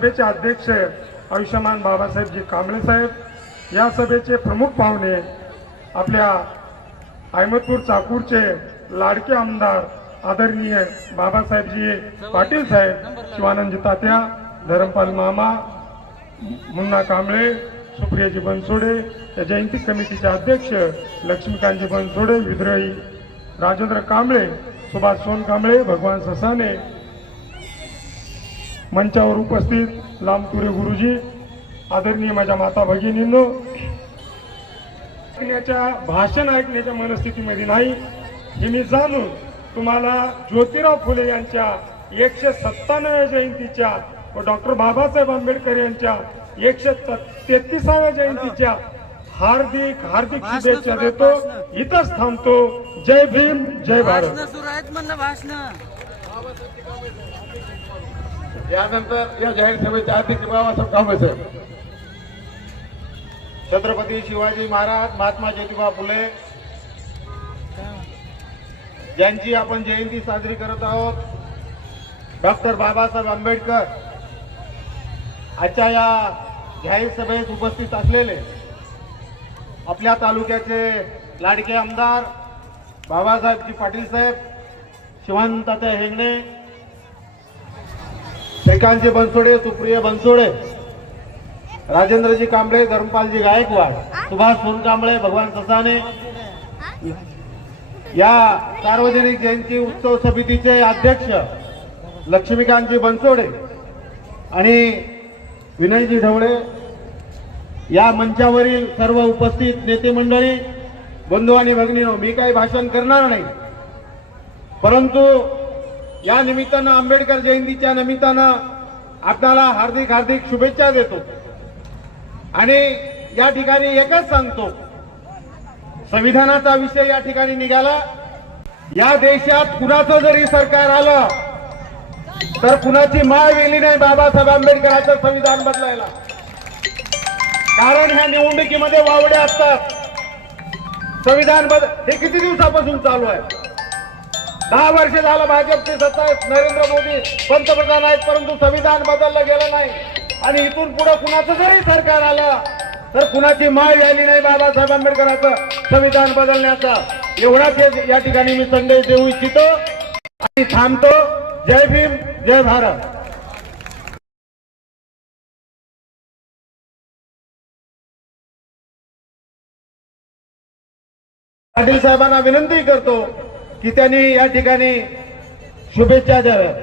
सभेचे अध्यक्ष आयुष्यमान बाबासाहेबजी कांबळे साहेब या सभेचे प्रमुख पाहुणे आपल्या अहमदपूर चाकूरचे लाडके आमदार आदरणीय बाबासाहेबजी पाटील साहेब शिवानंदजी तात्या धरमपाल मामा मुन्ना कांबळे सुप्रियाजी बनसोडे या जयंती कमिटीचे अध्यक्ष लक्ष्मीकांतजी बनसोडे विद्रोही राजेंद्र कांबळे सुभाष सोन कांबळे भगवान ससाने मंचावर उपस्थित लांबतुरे गुरुजी आदरणीय माझ्या माता भगिनींनो ऐकण्याच्या भाषण ऐकण्याच्या मनस्थितीमध्ये नाही हे मी जाणून तुम्हाला ज्योतिराव फुले यांच्या एकशे सत्तावन्नव्या जयंतीच्या व डॉक्टर बाबासाहेब आंबेडकर यांच्या एकशे तेहतीसाव्या जयंतीच्या हार्दिक हार्दिक शुभेच्छा देतो. इथंच थांबतो. जय भीम जय भारत. यानंतर या जाहीर सभेचे अध्यक्ष बाबासाहेब कांबळे साहेब. छत्रपती शिवाजी महाराज महात्मा ज्योतिबा फुले ज्यांची आपण जयंती साजरी करत आहोत डॉक्टर बाबासाहेब आंबेडकर आजच्या या जाहीर सभेत उपस्थित असलेले आपल्या तालुक्याचे लाडके आमदार बाबासाहेबजी पाटील साहेब शिवांतात्या हेंगणे श्रीकांतजी बनसोडे सुप्रिया बनसोडे राजेंद्रजी कांबळे धर्मपालजी गायकवाड सुभाष सोनकांबळे भगवान ससाने. या सार्वजनिक जयंती उत्सव समितीचे अध्यक्ष लक्ष्मीकांतजी बनसोडे आणि विनयजी ढवळे. या मंचावरील सर्व उपस्थित नेते मंडळी बंधू आणि भगिनीनो मी काही भाषण करणार नाही. परंतु या निमित्तानं आंबेडकर जयंतीच्या निमित्तानं आपल्याला हार्दिक हार्दिक शुभेच्छा देतो. आणि या ठिकाणी एकच सांगतो. संविधानाचा विषय या ठिकाणी निघाला. या देशात कुणाचं जरी सरकार आलं तर कुणाची माय गेली नाही बाबासाहेब आंबेडकरांचं संविधान बदलायला. कारण ह्या निवडणुकीमध्ये वावडे असतात. संविधान बद हे किती दिवसापासून चालू आहे? दहा वर्ष झालं भाजपची सत्ता नरेंद्र मोदी पंतप्रधान आहेत परंतु संविधान बदललं गेलं नाही. आणि इथून पुढे कुणाचं जरी सरकार आलं तर कुणाची माय आली नाही बाबासाहेब आंबेडकरांचं संविधान बदलण्याचा. एवढाच या ठिकाणी मी संदेश देऊ इच्छितो. आणि थांबतो. जय भीम जय भारत. पाटील साहेबांना विनंती करतो की त्यांनी या ठिकाणी शुभेच्छा द्याव्यात.